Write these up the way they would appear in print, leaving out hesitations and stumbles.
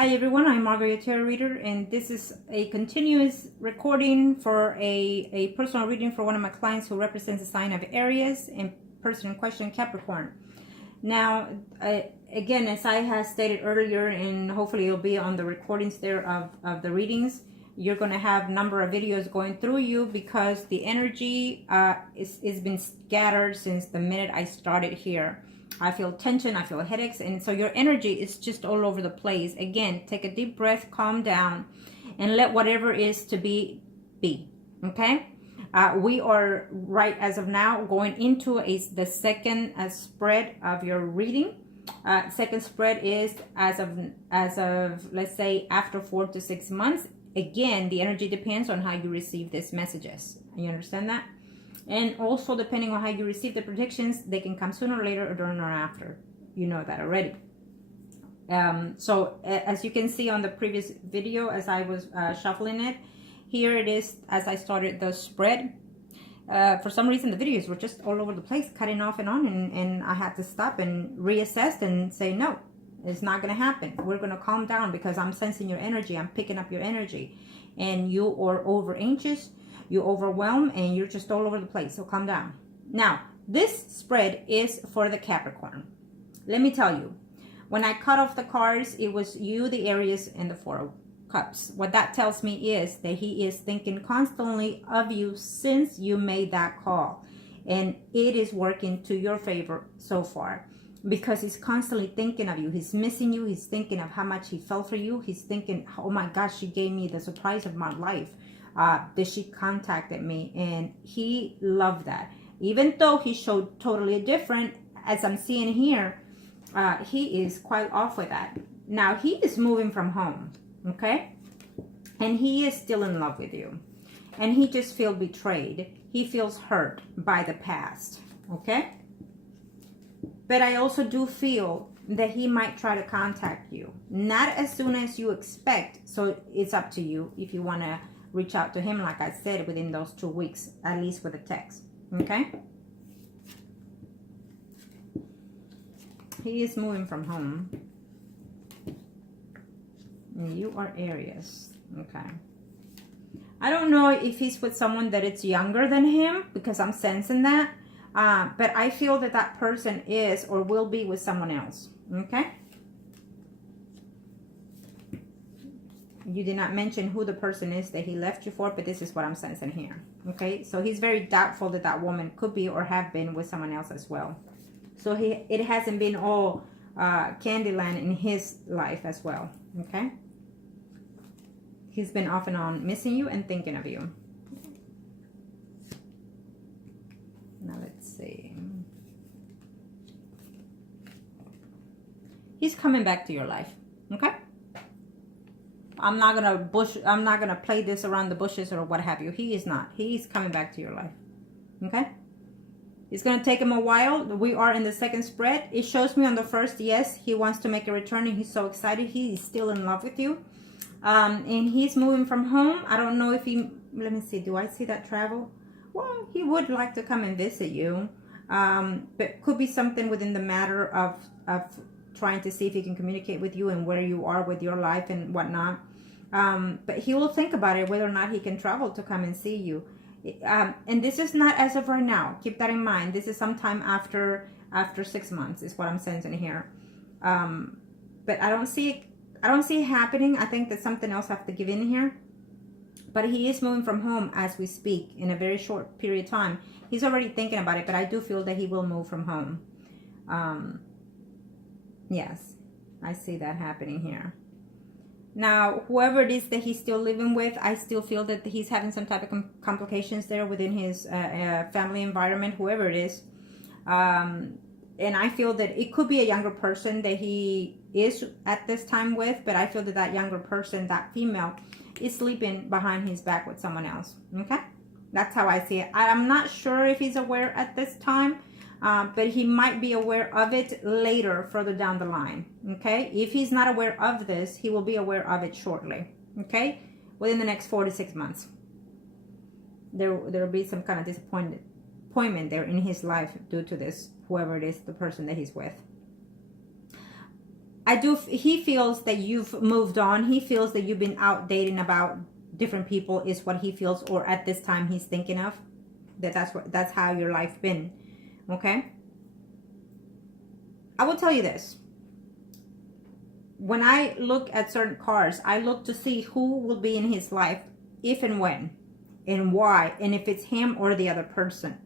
Hi everyone, I'm Margourtarotreader, and this is a continuous recording for a personal reading for one of my clients who represents the sign of Aries and person in question Capricorn. Now, again, as I have stated earlier, and hopefully it'll be on the recordings there of the readings, you're going to have a number of videos going through you because the energy is been scattered since the minute I started here. I feel tension, I feel headaches, and so your energy is just all over the place. Again, take a deep breath, calm down, and let whatever is to be, okay? We are, right as of now, going into the second spread of your reading. Second spread is as of, let's say, after 4 to 6 months. Again, the energy depends on how you receive these messages. You understand that? And also, depending on how you receive the predictions, they can come sooner or later or during or after. You know that already. So as you can see on the previous video, as I was shuffling it, here it is as I started the spread. For some reason, the videos were just all over the place, cutting off and on, and I had to stop and reassess and say, no, it's not going to happen. We're going to calm down because I'm sensing your energy. I'm picking up your energy. And you are over anxious. You overwhelm and you're just all over the place. So calm down. Now, this spread is for the Capricorn. Let me tell you, when I cut off the cards, it was you, the Aries, and the Four of Cups. What that tells me is that he is thinking constantly of you since you made that call. And it is working to your favor so far because he's constantly thinking of you. He's missing you. He's thinking of how much he felt for you. He's thinking, oh my gosh, she gave me the surprise of my life. That she contacted me, and he loved that. Even though he showed totally different, as I'm seeing here, he is quite off with that. Now, he is moving from home, okay? And he is still in love with you. And he just feels betrayed. He feels hurt by the past, okay? But I also do feel that he might try to contact you. Not as soon as you expect, so it's up to you if you want to reach out to him, like I said, within those 2 weeks, at least with a text, okay? He is moving from home. And you are Aries, okay? I don't know if he's with someone that it's younger than him, because I'm sensing that, but I feel that that person is or will be with someone else, okay? You did not mention who the person is that he left you for, but this is what I'm sensing here. Okay, so he's very doubtful that that woman could be or have been with someone else as well. So it hasn't been all Candyland in his life as well. Okay, he's been off and on missing you and thinking of you. Now let's see. He's coming back to your life. Okay. I'm not gonna play this around the bushes or what have you. He is not. He's coming back to your life. Okay? It's gonna take him a while. We are in the second spread. It shows me on the first, yes, he wants to make a return and he's so excited. He is still in love with you. And he's moving from home. I don't know if he, let me see, do I see that travel? Well, he would like to come and visit you. But could be something within the matter of trying to see if he can communicate with you and where you are with your life and whatnot. But he will think about it, whether or not he can travel to come and see you. And this is not as of right now. Keep that in mind. This is sometime after 6 months is what I'm sensing here. But I don't see it happening. I think that something else has to give in here. But he is moving from home as we speak in a very short period of time. He's already thinking about it, but I do feel that he will move from home. Yes, I see that happening here. Now, whoever it is that he's still living with, I still feel that he's having some type of complications there within his family environment, whoever it is. And I feel that it could be a younger person that he is at this time with, but I feel that that younger person, that female, is sleeping behind his back with someone else. Okay? That's how I see it. I'm not sure if he's aware at this time. But he might be aware of it later, further down the line, okay? If he's not aware of this, he will be aware of it shortly, okay? Within the next 4 to 6 months. There will be some kind of disappointment there in his life due to this, whoever it is, the person that he's with. he feels that you've moved on. He feels that you've been out dating about different people is what he feels, or at this time he's thinking of. That's how your life been. Okay? I will tell you this. When I look at certain cards, I look to see who will be in his life, if and when, and why, and if it's him or the other person.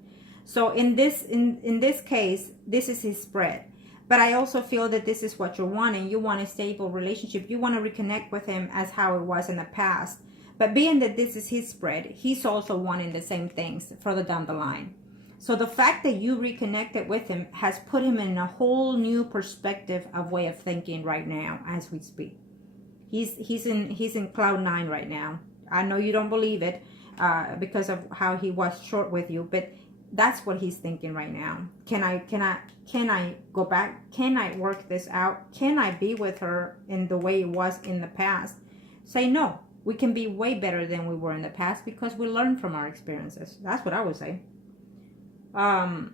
So in this case, this is his spread. But I also feel that this is what you're wanting. You want a stable relationship. You want to reconnect with him as how it was in the past. But being that this is his spread, he's also wanting the same things further down the line. So the fact that you reconnected with him has put him in a whole new perspective of way of thinking right now as we speak. He's in cloud 9 right now. I know you don't believe it because of how he was short with you, but that's what he's thinking right now. Can I go back? Can I work this out? Can I be with her in the way it was in the past? Say no. We can be way better than we were in the past because we learn from our experiences. That's what I would say. But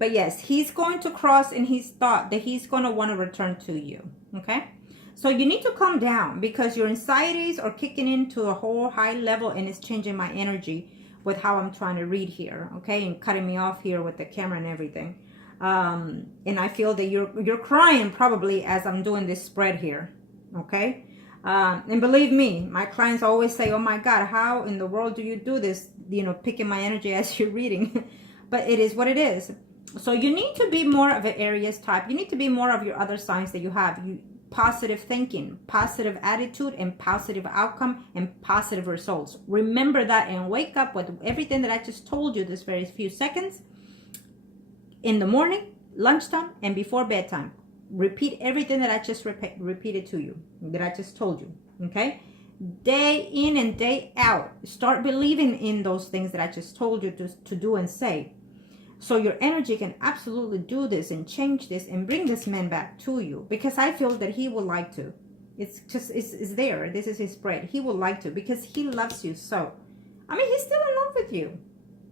yes, he's going to cross in his thought that he's going to want to return to you. Okay? So you need to calm down because your anxieties are kicking into a whole high level and it's changing my energy with how I'm trying to read here. Okay? And cutting me off here with the camera and everything. And I feel that you're crying probably as I'm doing this spread here. Okay? And believe me, my clients always say, oh my God, how in the world do you do this? You know, picking my energy as you're reading. But it is what it is. So you need to be more of an Aries type. You need to be more of your other signs that you have. Positive thinking, positive attitude, and positive outcome, and positive results. Remember that and wake up with everything that I just told you this very few seconds. In the morning, lunchtime, and before bedtime. Repeat everything that I just repeated to you, that I just told you. Okay? Day in and day out. Start believing in those things that I just told you to do and say. So your energy can absolutely do this and change this and bring this man back to you. Because I feel that he would like to. It's there. This is his spread. He would like to because he loves you so. I mean, he's still in love with you.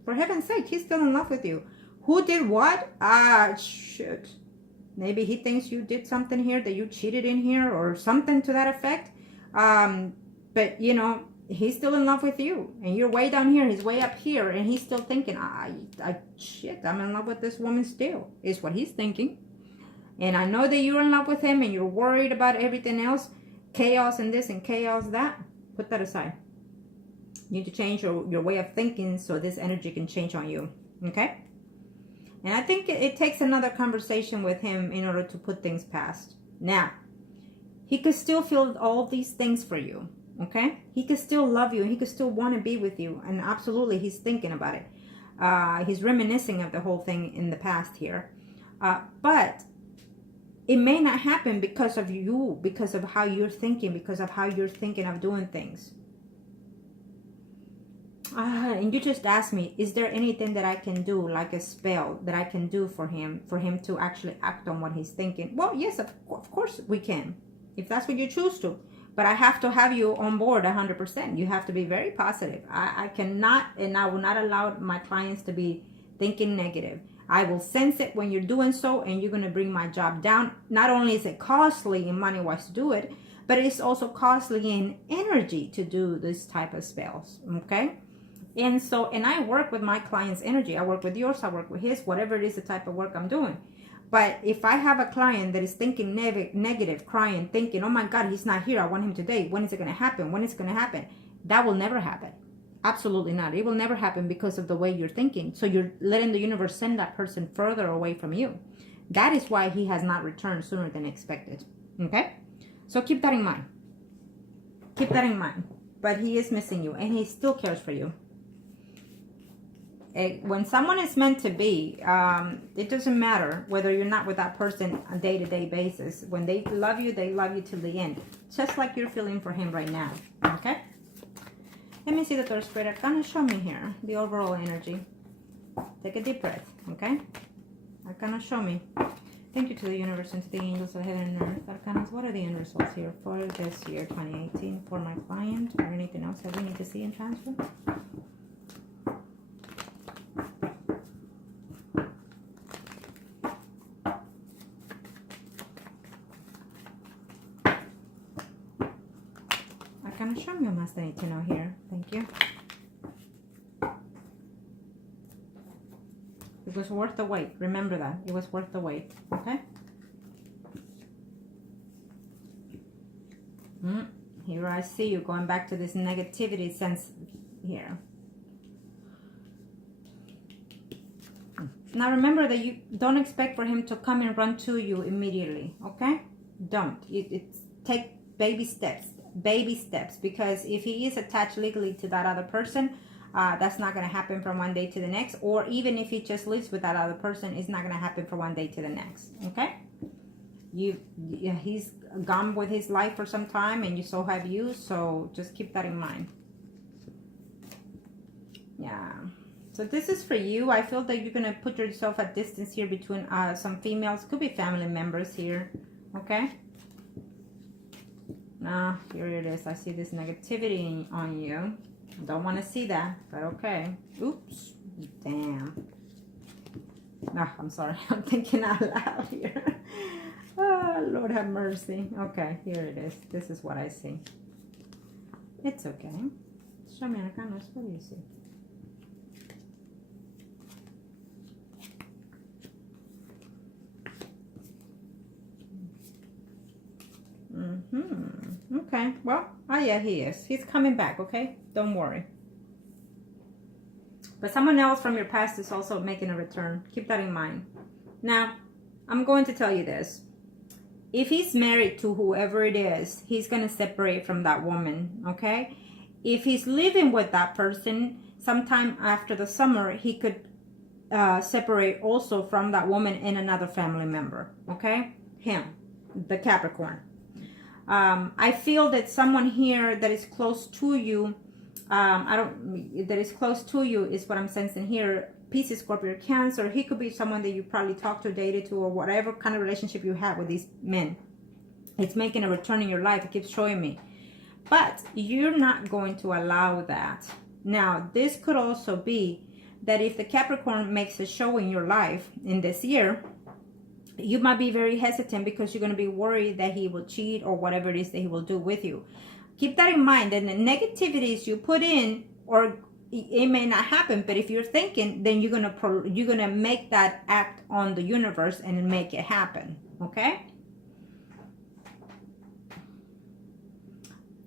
For heaven's sake, he's still in love with you. Who did what? Shit. Maybe he thinks you did something here, that you cheated in here or something to that effect. But, you know, he's still in love with you. And you're way down here. He's way up here. And he's still thinking, shit, I'm in love with this woman still. Is what he's thinking. And I know that you're in love with him and you're worried about everything else. Chaos and this and chaos that. Put that aside. You need to change your way of thinking so this energy can change on you. Okay? And I think it takes another conversation with him in order to put things past. Now, he could still feel all these things for you. Okay? He could still love you. He could still want to be with you. And absolutely, he's thinking about it. He's reminiscing of the whole thing in the past here. But it may not happen because of you, because of how you're thinking, because of how you're thinking of doing things. And you just asked me, is there anything that I can do, like a spell that I can do for him to actually act on what he's thinking? Well, yes, of course we can, if that's what you choose to. But I have to have you on board 100%. You have to be very positive. I cannot, and I will not allow my clients to be thinking negative. I will sense it when you're doing so, and you're going to bring my job down. Not only is it costly in money-wise to do it, but it's also costly in energy to do this type of spells, okay? And so, and I work with my client's energy. I work with yours, I work with his, whatever it is the type of work I'm doing. But if I have a client that is thinking negative, crying, thinking, oh my God, he's not here, I want him today. When is it going to happen? When is it going to happen? That will never happen. Absolutely not. It will never happen because of the way you're thinking. So you're letting the universe send that person further away from you. That is why he has not returned sooner than expected. Okay? So keep that in mind. Keep that in mind. But he is missing you and he still cares for you. When someone is meant to be, it doesn't matter whether you're not with that person on a day-to-day basis. When they love you till the end. Just like you're feeling for him right now. Okay? Let me see the third spirit. Kind of show me here the overall energy. Take a deep breath. Okay? Kind of show me. Thank you to the universe and to the angels of heaven and earth. Arcanas, what are the end results here for this year 2018 for my client or anything else that we need to see and transfer? Arcana, show me what else I need to know here. Thank you. It was worth the wait. Remember that. It was worth the wait. Okay? Here I see you going back to this negativity sense here. Now remember that you don't expect for him to come and run to you immediately. Okay? Don't. It's take baby steps. Baby steps. Because if he is attached legally to that other person, that's not going to happen from one day to the next. Or even if he just lives with that other person, it's not going to happen from one day to the next. Okay? He's gone with his life for some time, and so have you. So just keep that in mind. Yeah. So this is for you. I feel that you're going to put yourself at distance here between some females. Could be family members here. Okay? Now, here it is. I see this negativity on you. Don't want to see that, but okay. Oops. Damn. No, I'm sorry. I'm thinking out loud here. Oh, Lord have mercy. Okay, here it is. This is what I see. It's okay. Show me, Arcanos. What do you see? Okay, well, yeah, he is. He's coming back, okay? Don't worry. But someone else from your past is also making a return. Keep that in mind. Now, I'm going to tell you this. If he's married to whoever it is, he's going to separate from that woman, okay? If he's living with that person, sometime after the summer, he could separate also from that woman and another family member, okay? Him, the Capricorn. I feel that someone here that is close to you, that is close to you is what I'm sensing here. Pisces, Scorpio, Cancer. He could be someone that you probably talked to, dated to, or whatever kind of relationship you have with these men. It's making a return in your life. It keeps showing me. But you're not going to allow that. Now, this could also be that if the Capricorn makes a show in your life in this year, you might be very hesitant because you're going to be worried that he will cheat or whatever it is that he will do with you. Keep that in mind. And the negativities you put in, or it may not happen, but if you're thinking, then you're gonna make that act on the universe and make it happen. Okay?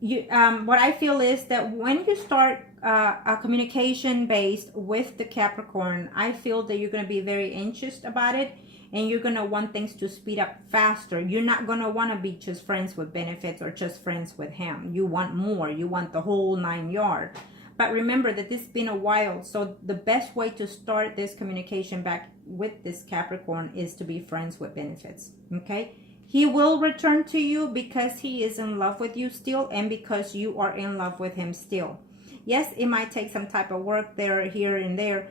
What I feel is that when you start a communication based with the Capricorn, I feel that you're gonna be very anxious about it, and you're gonna want things to speed up faster. You're not gonna want to be just friends with benefits or just friends with him. You want more. You want the whole 9 yards. But remember that this has been a while, so the best way to start this communication back with this Capricorn is to be friends with benefits, okay? He will return to you because he is in love with you still, and because you are in love with him still. Yes, it might take some type of work there, here and there,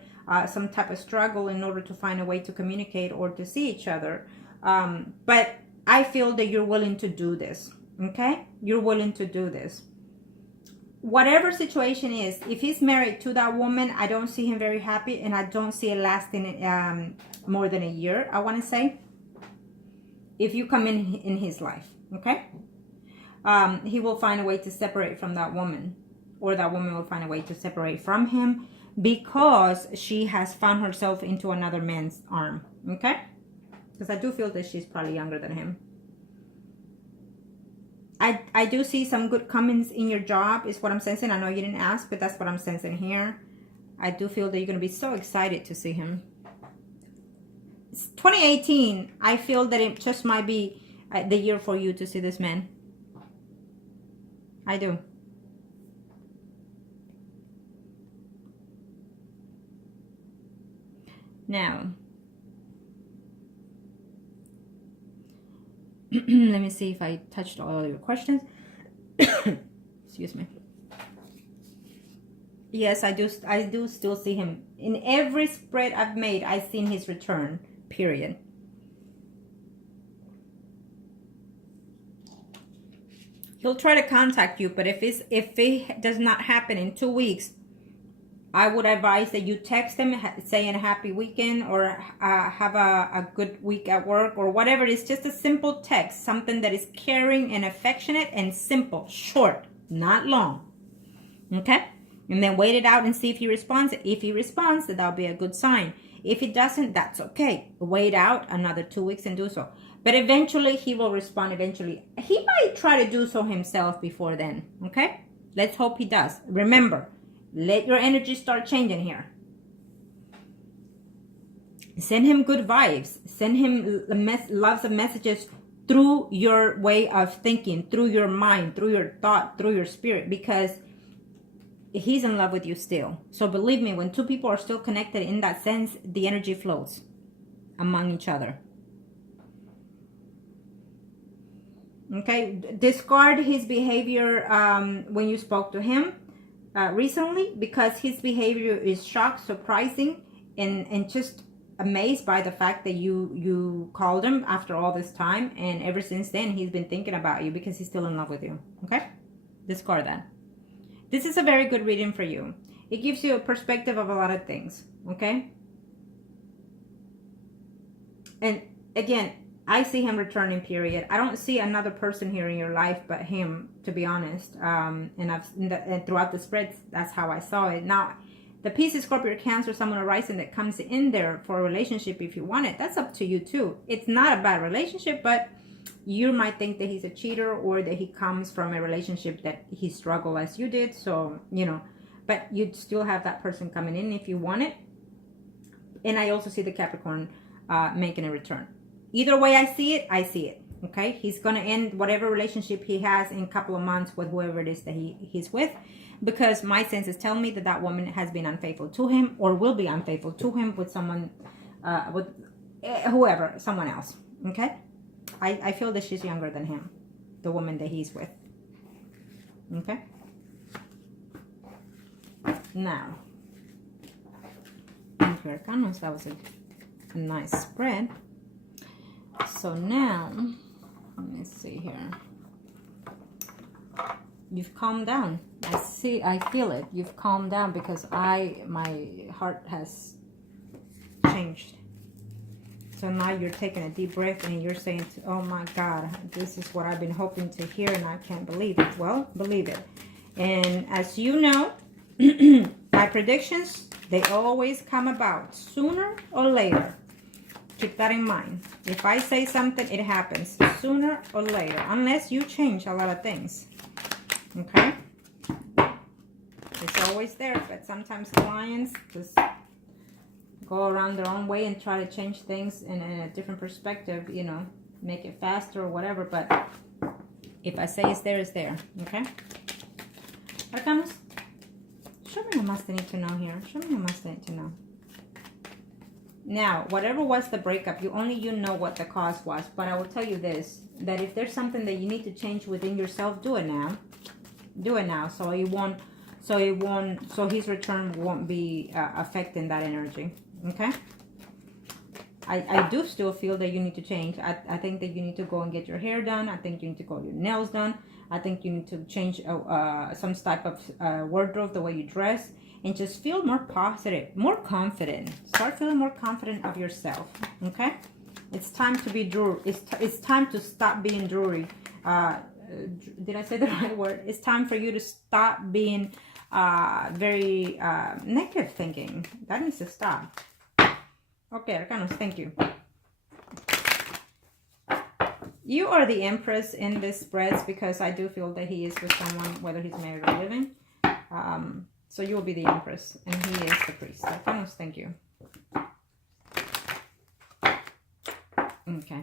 some type of struggle in order to find a way to communicate or to see each other. But I feel that you're willing to do this, okay? You're willing to do this. Whatever situation is, if he's married to that woman, I don't see him very happy, and I don't see it lasting more than a year, I want to say, if you come in his life, okay? He will find a way to separate from that woman, or that woman will find a way to separate from him because she has found herself into another man's arm, okay? Because I do feel that she's probably younger than him. I do see some good comments in your job is what I'm sensing. I know you didn't ask, but that's what I'm sensing here. I do feel that you're going to be so excited to see him. It's 2018. I feel that it just might be the year for you to see this man. I do. Now, let me see if I touched all of your questions. Excuse me. Yes, I do still see him. In every spread I've made, I've seen his return, period. He'll try to contact you, but if it does not happen in 2 weeks, I would advise that you text him saying a happy weekend, or have a good week at work, or whatever it is. Just a simple text, something that is caring and affectionate and simple, short, Not long. Okay? And then wait it out and see if he responds. If he responds, then that'll be a good sign. If he doesn't, that's okay. Wait out another 2 weeks and do so. But eventually, he will respond eventually. He might try to do so himself before then. Okay? Let's hope he does. Remember, let your energy start changing here. Send him good vibes. Send him lots of messages through your way of thinking, through your mind, through your thought, through your spirit, because he's in love with you still. So believe me, when two people are still connected in that sense, the energy flows among each other. Okay, discard his behavior when you spoke to him recently, because his behavior is shocked, surprising, and just amazed by the fact that you called him after all this time, and ever since then he's been thinking about you because he's still in love with you. Okay, discard that. This is a very good reading for you. It gives you a perspective of a lot of things. Okay, and again, I see him returning, period. I don't see another person here in your life but him, to be honest. And throughout the spreads, that's how I saw it. Now, the Pisces, Scorpio, Cancer, someone arising that comes in there for a relationship, if you want it, that's up to you too. It's not a bad relationship, but you might think that he's a cheater, or that he comes from a relationship that he struggled as you did. So, you know, but you'd still have that person coming in if you want it. And I also see the Capricorn making a return. Either way I see it, I see it. Okay, he's going to end whatever relationship he has in a couple of months with whoever it is that he's with, because my senses tell me that that woman has been unfaithful to him, or will be unfaithful to him with someone, with whoever, someone else. Okay, I feel that she's younger than him, the woman that he's with. Okay, now, Arcanos, that was a nice spread. So now, let me see here. You've calmed down. I feel it. You've calmed down, because my heart has changed. So now you're taking a deep breath and you're saying, oh my God, this is what I've been hoping to hear and I can't believe it. Well, believe it. And as you know, my predictions, they always come about sooner or later. Keep that in mind. If I say something, it happens sooner or later, unless you change a lot of things. Okay? It's always there, but sometimes clients just go around their own way and try to change things in a different perspective, you know, make it faster or whatever. But if I say it's there, it's there. Okay? Arcanos, show me how much they need to know here. Show me how much they need to know. Now, whatever was the breakup, only you know what the cause was. But I will tell you this, that if there's something that you need to change within yourself, do it now. Do it now, so his return won't be affecting that energy. Okay? I do still feel that you need to change. I think that you need to go and get your hair done. I think you need to go get your nails done. I think you need to change some type of wardrobe, the way you dress. And just feel more positive, more confident. Start feeling more confident of yourself. Okay, it's time to be jewelry. It's time to stop being jewelry. Did I say the right word? It's time for you to stop being very negative thinking. That needs to stop. Okay, Arcanos, thank you. You are the Empress in this spreads, because I do feel that he is with someone, whether he's married or living. So you will be the Empress, and he is the Priest. Arcanos, thank you. Okay.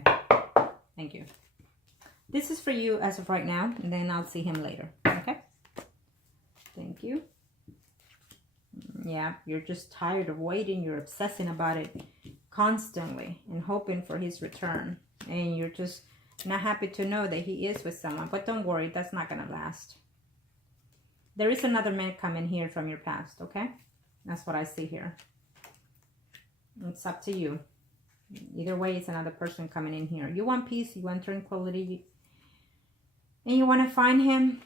Thank you. This is for you as of right now, and then I'll see him later. Okay? Thank you. Yeah, you're just tired of waiting. You're obsessing about it constantly and hoping for his return. And you're just not happy to know that he is with someone. But don't worry, that's not going to last. There is another man coming here from your past, okay? That's what I see here. It's up to you. Either way, it's another person coming in here. You want peace, you want tranquility, and you want to find him.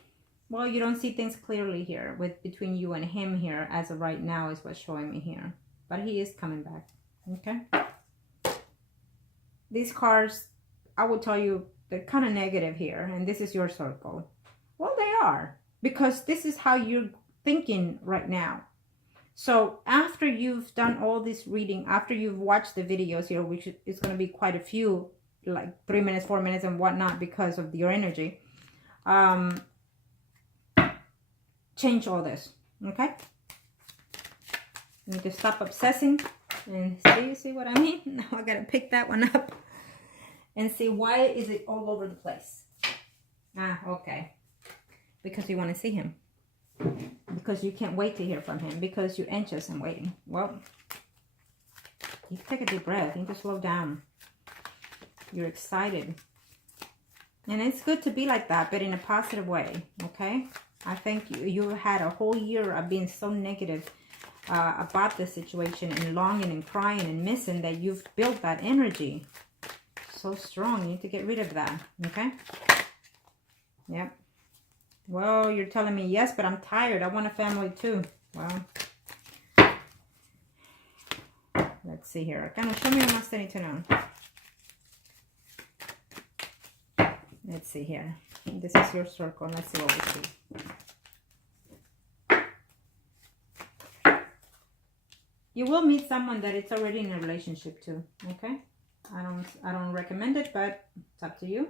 Well, you don't see things clearly here between you and him here as of right now is what's showing me here. But he is coming back, okay? These cards, I will tell you, they're kind of negative here, and this is your circle. Well, they are. because this is how you're thinking right now. So after you've done all this reading, after you've watched the videos here, which is going to be quite a few, like 3 minutes, 4 minutes and whatnot, because of your energy, change all this. Okay, you need to stop obsessing and see what I mean. Now I gotta pick that one up and see, why is it all over the place? Okay, because you want to see him, because you can't wait to hear from him, because you're anxious and waiting. Well, you take a deep breath. You need to slow down. You're excited, and it's good to be like that, but in a positive way. Okay, I think you had a whole year of being so negative about the situation, and longing and crying and missing, that you've built that energy so strong. You need to get rid of that. Okay. Yep. Well, you're telling me yes, but I'm tired. I want a family too. Well, let's see here. Kind of show me what else I need to know. Let's see here. This is your circle. Let's see what we see. You will meet someone that it's already in a relationship too. Okay. I don't recommend it, but it's up to you.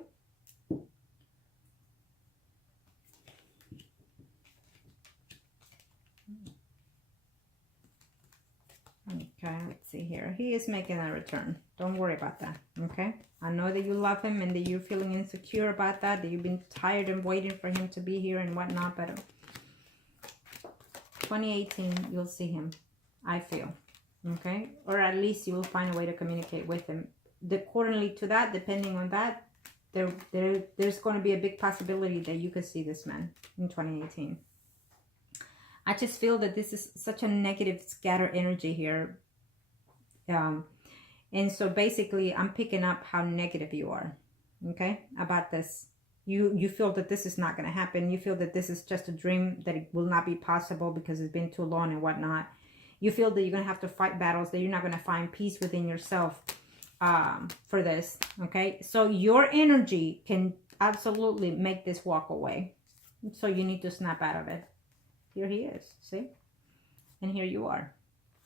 Okay, let's see here. He is making a return. Don't worry about that. Okay. I know that you love him and that you're feeling insecure about that you've been tired and waiting for him to be here and whatnot, but 2018, you'll see him, I feel. Okay, or at least you will find a way to communicate with him. Accordingly to that, depending on that, there's going to be a big possibility that you could see this man in 2018. I just feel that this is such a negative, scattered energy here. And so basically, I'm picking up how negative you are, okay, about this. You feel that this is not going to happen. You feel that this is just a dream, that it will not be possible because it's been too long and whatnot. You feel that you're going to have to fight battles, that you're not going to find peace within yourself for this, okay? So your energy can absolutely make this walk away. So you need to snap out of it. Here he is, see? And here you are,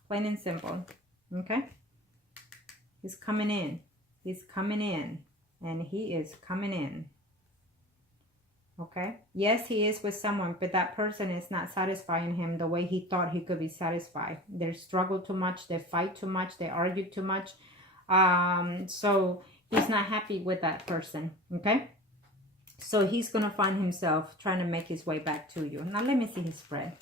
plain and simple, okay? He's coming in. He's coming in. And he is coming in. Okay? Yes, he is with someone, but that person is not satisfying him the way he thought he could be satisfied. They struggle too much. They fight too much. They argue too much. So he's not happy with that person. Okay? So he's going to find himself trying to make his way back to you. Now, let me see his spread.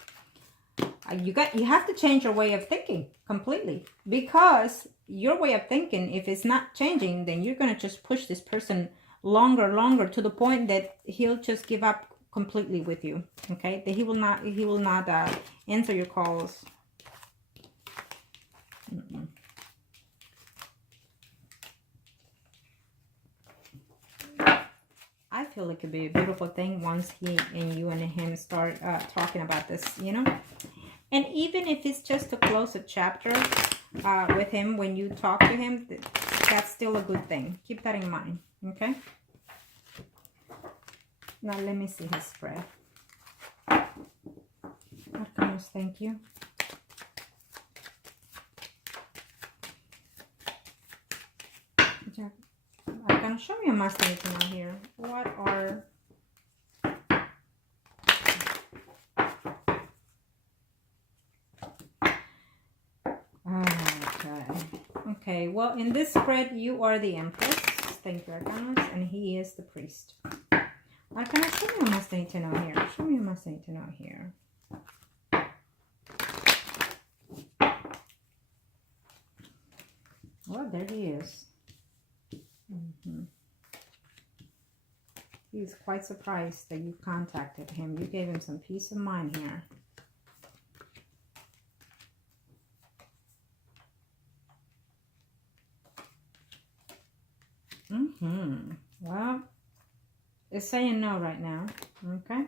You have to change your way of thinking completely, because your way of thinking, if it's not changing, then you're going to just push this person longer to the point that he'll just give up completely with you. Okay, that he will not answer your calls. I feel it could be a beautiful thing once he and you and him start talking about this, you know. And even if it's just to close a chapter with him, when you talk to him, that's still a good thing. Keep that in mind, okay? Now let me see his spread. Arcanos, thank you. Arcanos, show me a master now here. What are... Okay, well, in this spread, you are the Empress. Thank you, Arcanos, and he is the Priest. Arcanos, show me what must I need to know here. Show me what must I need to know here. Well, there he is. He's quite surprised that you contacted him. You gave him some peace of mind here. Well, it's saying no right now. Okay.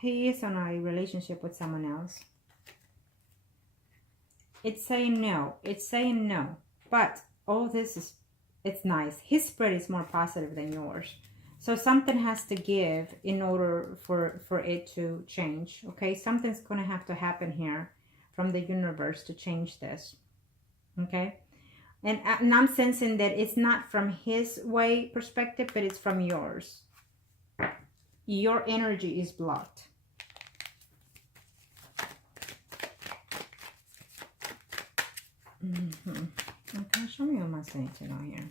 He is on a relationship with someone else. It's saying no. It's saying no. But all this is it's nice. His spread is more positive than yours. So something has to give in order for it to change. Okay, something's going to have to happen here from the universe to change this. Okay, and I'm sensing that it's not from his way perspective, but it's from yours. Your energy is blocked. Okay, show me what I'm saying to know here.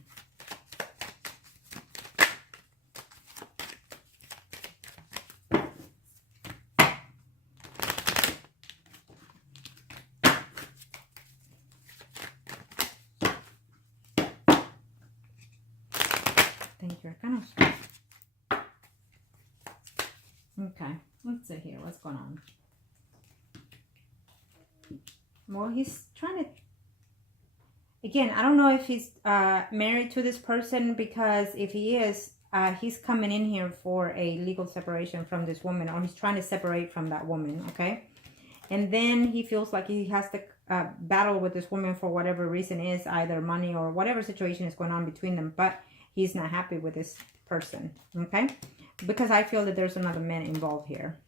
Thank you, Arcanos. Okay, let's see here. What's going on? Well, he's trying to... Again, I don't know if he's married to this person, because if he is, he's coming in here for a legal separation from this woman, or he's trying to separate from that woman, okay? And then he feels like he has to battle with this woman for whatever reason is, either money or whatever situation is going on between them, but he's not happy with this person, okay? Because I feel that there's another man involved here.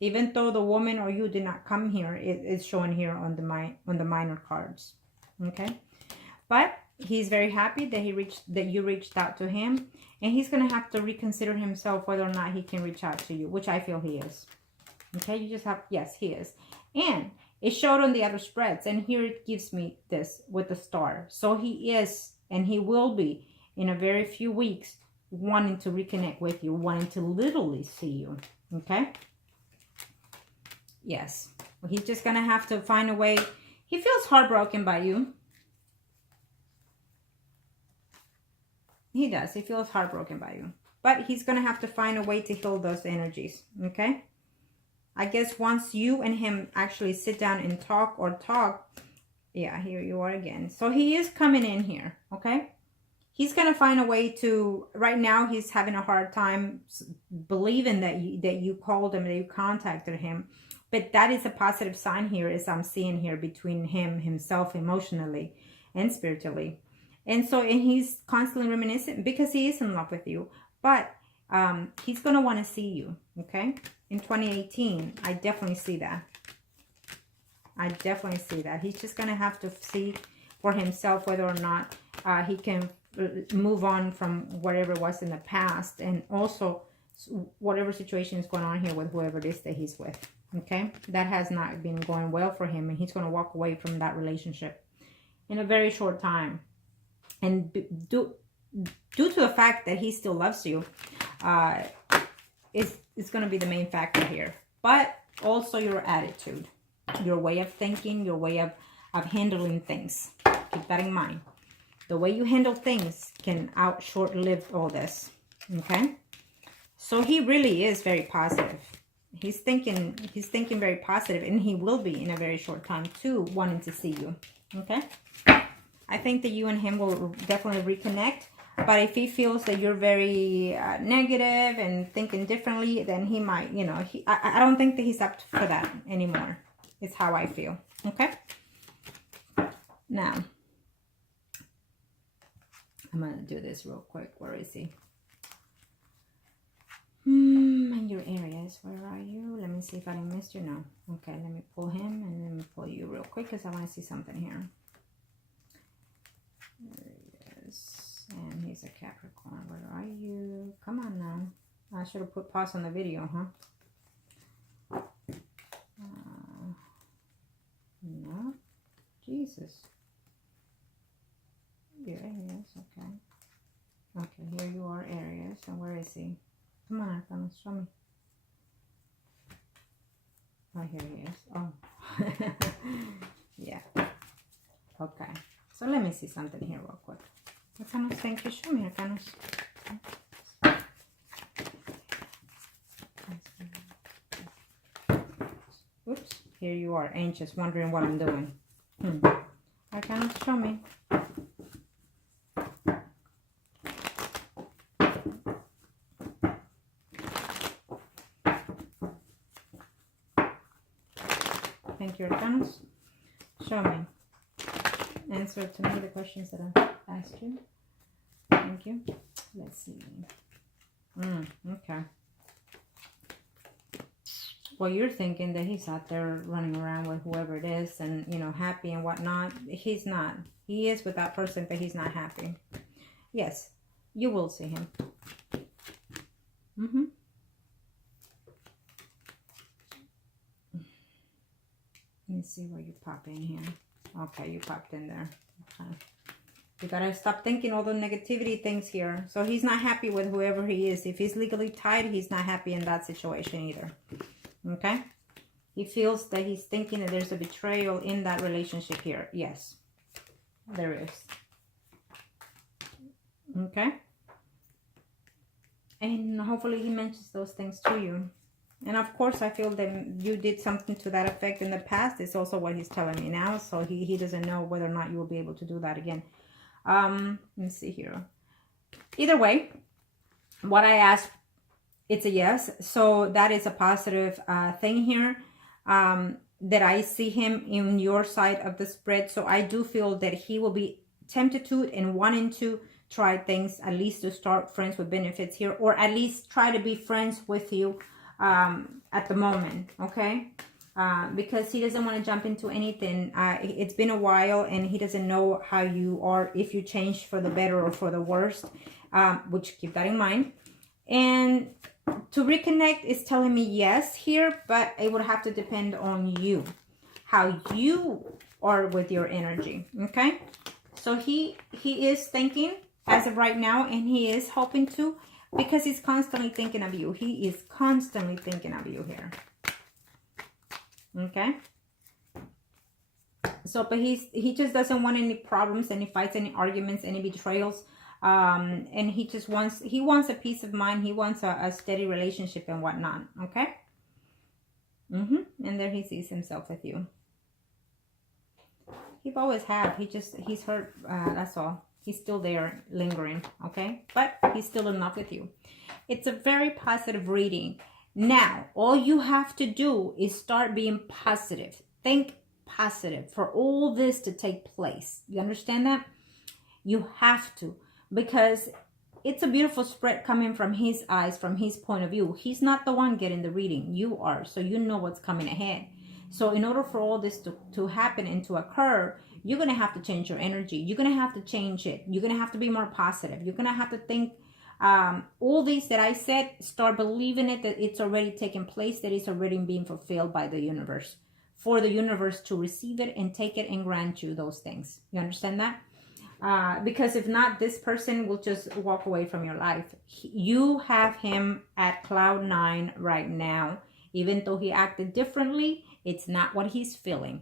Even though the woman or you did not come here, it is showing here on the minor cards, okay? But he's very happy that you reached out to him, and he's gonna have to reconsider himself whether or not he can reach out to you, which I feel he is. Okay, you just have, yes, he is. And it showed on the other spreads, and here it gives me this with the star. So he is, and he will be in a very few weeks, wanting to reconnect with you, wanting to literally see you. Okay. Yes. Well, he's just gonna have to find a way. He feels heartbroken by you. He does. He feels heartbroken by you. But he's going to have to find a way to heal those energies. Okay? I guess once you and him actually sit down and talk. Yeah, here you are again. So he is coming in here. Okay? He's going to find a way to... Right now, he's having a hard time believing that you called him, that you contacted him. But that is a positive sign here, as I'm seeing here, between himself emotionally and spiritually. And he's constantly reminiscing because he is in love with you. But he's going to want to see you, okay? In 2018, I definitely see that. I definitely see that. He's just going to have to see for himself whether or not he can move on from whatever was in the past. And also whatever situation is going on here with whoever it is that he's with, okay? That has not been going well for him. And he's going to walk away from that relationship in a very short time. And due to the fact that he still loves you, it's going to be the main factor here. But also your attitude, your way of thinking, your way of handling things. Keep that in mind. The way you handle things can short-live all this. Okay? So he really is very positive. He's thinking very positive, and he will be in a very short time too, wanting to see you. Okay? I think that you and him will definitely reconnect. But if he feels that you're very negative and thinking differently, then he might, you know, I don't think that he's up for that anymore. It's how I feel. Okay? Now, I'm going to do this real quick. Where is he? And your Aries, where are you? Let me see if I didn't miss you. No. Okay, let me pull him and let me pull you real quick because I want to see something here. There he is. And he's a Capricorn. Where are you? Come on now. I should have put pause on the video, huh? No. Jesus. Yeah, he is. Okay. Okay, here you are, Aries. And where is he? Come on, Arcana, show me. Oh, here he is. Oh. Yeah. Okay. So let me see something here real quick. Arcanos, thank you. Show me, Arcanos. Oops. Here you are, anxious, wondering what I'm doing. Arcanos, show me. Thank you, Arcanos. Show me. Answer to me the questions that I asked you. Thank you. Let's see. Okay. Well, you're thinking that he's out there running around with whoever it is and, you know, happy and whatnot. He's not. He is with that person, but he's not happy. Yes, you will see him. Let me see where you pop in here. Okay, you popped in there. Okay. You gotta stop thinking all the negativity things here. So he's not happy with whoever he is. If he's legally tied, he's not happy in that situation either. Okay? He feels that he's thinking that there's a betrayal in that relationship here. Yes, there is. Okay? And hopefully he mentions those things to you. And of course, I feel that you did something to that effect in the past. It's also what he's telling me now. So he doesn't know whether or not you will be able to do that again. Let's see here. Either way, what I asked, it's a yes. So that is a positive thing here. That I see him in your side of the spread. So I do feel that he will be tempted to and wanting to try things, at least to start friends with benefits here, or at least try to be friends with you at the moment. Okay? Because he doesn't want to jump into anything. It's been a while and he doesn't know how you are, if you change for the better or for the worst, which keep that in mind. And to reconnect is telling me yes here, but it would have to depend on you, how you are with your energy. Okay, so he is thinking as of right now, and he is hoping to, because he's constantly thinking of you. He is constantly thinking of you here. Okay, so but he just doesn't want any problems, any fights, any arguments, any betrayals. And he just wants a peace of mind. He wants a steady relationship and whatnot. Okay. And there he sees himself with you. He've always had. He's hurt. That's all. He's still there lingering. Okay. But he's still in love with you. It's a very positive reading. Now, all you have to do is start being positive. Think positive for all this to take place. You understand that? You have to. Because it's a beautiful spread coming from his eyes, from his point of view. He's not the one getting the reading. You are. So you know what's coming ahead. So in order for all this to happen and to occur, you're going to have to change your energy. You're going to have to change it. You're going to have to be more positive. You're going to have to think all these that I said, start believing it, that it's already taken place, that it's already being fulfilled by the universe. For the universe to receive it and take it and grant you those things. You understand that? Because if not, this person will just walk away from your life. You have him at cloud 9 right now. Even though he acted differently, it's not what he's feeling.